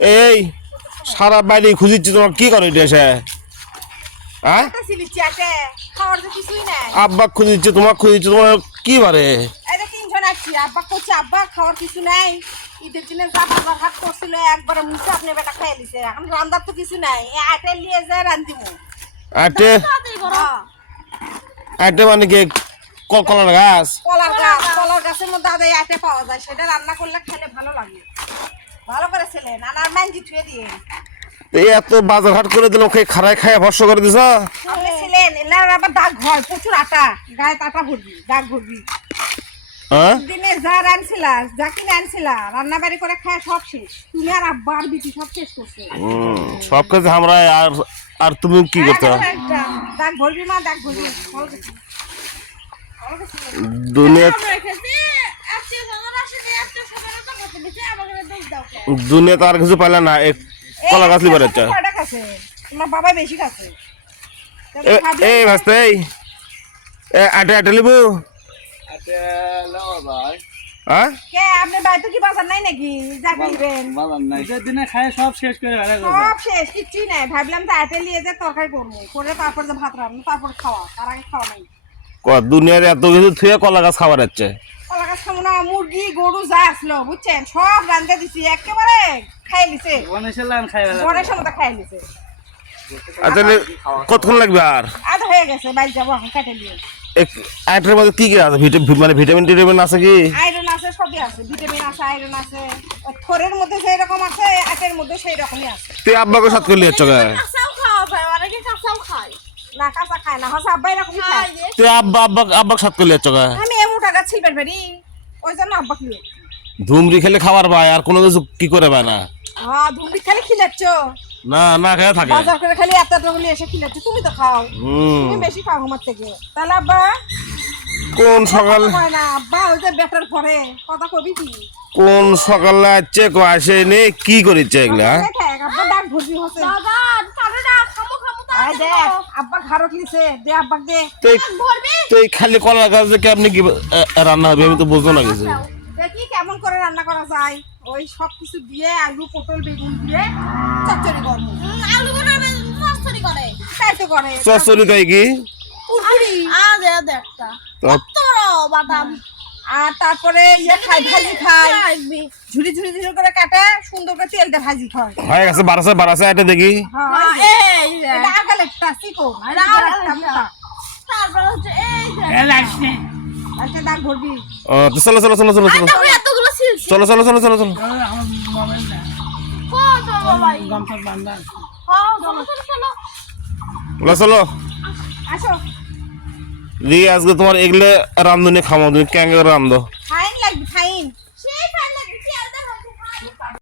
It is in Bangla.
এই সারা বাড়ি খুঁজিচ্ছি, তোমার কি করো এটা এসে? হ্যাঁ, আব্বা খুঁজিচ্ছে, তোমার খুঁজিচ্ছে, তোমার কি বারে? আব্বা করছে আব্বা খাওয়ার কিছু নাই। ঈদের দিনে যা বাজার হাট করছিল একবারে মুছে আপনি বেটা খাই লিছে। এখন রান্নার তো কিছু নাই, আটে নিয়ে যায় রান্ধিব। আটে আটে মানে কি? কলার গাছ? কলার গাছের মধ্যে আদায় আটে পাওয়া যায়, সেটা রান্না করলে খেলে ভালো লাগে। ভালো করে ছেলে নানার মাইন্ডি থুয়ে দিয়ে এই এত বাজার হাট করে দিলাম, খারায় খায় ভরসা করে দিছ। আপনি ছিলেন এলার আবার দাগ হয়, প্রচুর আটা গায়ে আটা ভরবি, দাগ ভরবি। দিনে যা রানছিলা, যা কিনে আনছিলা, রান্না বাড়ি করে খায় সব শেষ। তুমি আর আব্বা আর বিটি সব শেষ করছে। সব কাজ আমরা আর তুমি কি করতে? দাগ ভরবি মা, দাগ ভরবি। দুনিয়াতে আর কিছু পাইলে না, কলা গাছ লিবার ইচ্ছা। তোমার বাবা বেশি খাচ্ছে। এই ভাস্তে, আটে আটে লিবু। আপনি বাড়িতে কি বাজার নাই নাকি? যা কিনবেন সব শেষ করে সব শেষ, কিচ্ছুই নাই। ভাবলাম তো আটে নিয়ে যে তরকারি করবো, করে তারপর যে ভাত রান্না, তারপর খাওয়া। তার আগে খাওয়া নাই। দুনিয়ার এত কিছু থুয়ে কলা গাছ খাবার যাচ্ছে। কলা গাছ খাবো না, মুরগি গরু যা আসলো বুঝছেন সব রান্ধে দিছি, একেবারে খাই লিছে। গণেশের মতো খাই লিছে। আচ্ছা, কতক্ষণ লাগবে? আর হয়ে গেছে, বাইরে যাবো এখন কেটে নিয়ে। আইটের মধ্যে কি কি আছে? মানে ভিটামিন টিটামিন আছে কি? আয়রন আছে, সবই আছে, ভিটামিন আছে, আয়রন আছে। থরের মধ্যে সেই রকম আছে, আটের মধ্যে সেই রকমই আছে। তুই আব্বাকে সাথ করলি যাচ্ছ? কাঁচাও খাওয়া যায়, অনেকে কাঁচাও খায় না। কাঁচা খায় না, হচ্ছে আব্বা এরকম খায়। তুই আব্বাকে সাথ করলি যাচ্ছ? আমি এমন টাকা ছিলবেন পারি, ওই জন্য আব্বা কি ধুমরি খেলে খাবার পায়, আর কোনো কিছু কি করে পায় না? হ্যাঁ, ধুমরি খালি খিলাচ্ছ না, না খেয়ে থাকে। বাজার করে খালি এত টাকা নিয়ে এসে খিলাচ্ছ। তুমি তো খাও, তুমি বেশি খাও আমার থেকে। তাহলে আব্বা কোন সকাল না, আব্বা ওই যে বেটার পরে কথা কবি কি? কোন সকালে আসছে আসে নে কি করিচ্ছে এগুলা? আব্বা ডাক ভর্তি হচ্ছে। আব্বা ঘাড়ত লিছে, দে আব্বা দে। তুই খালি কলা গাছ দেখে আপনি কি রান্না হবে? আমি তো বুঝবো না কিছু। দেখি কেমন করে রান্না করা যায়। ওই সব কিছু দিয়ে আলু পটল বেগুন দিয়ে চচ্চড়ি করবো। আলু চচ্চড়ি করে, তাই তো করে। চচ্চড়ি তাই কি? বাদাম। আর তারপরে ইয়ে খাই, ভাজি খাই, ঝুড়ি ঝুড়ি ঝুড়ি করে কাটে সুন্দর করে তেল দিয়ে ভাজি খায়। হয়ে গেছে, বারাসে এটা দেখি। এটা আগালেরটা চিকো, তারপর হচ্ছে এই আচ্ছা দাগ ভরবি। চলো চলো চলো চলো চলো চলো চলো চলো চলো চলো চলো আসো। আজকে তোমার এগুলো রান্ধুনি খামো, তুমি ক্যাঙ্গে রান্ধো।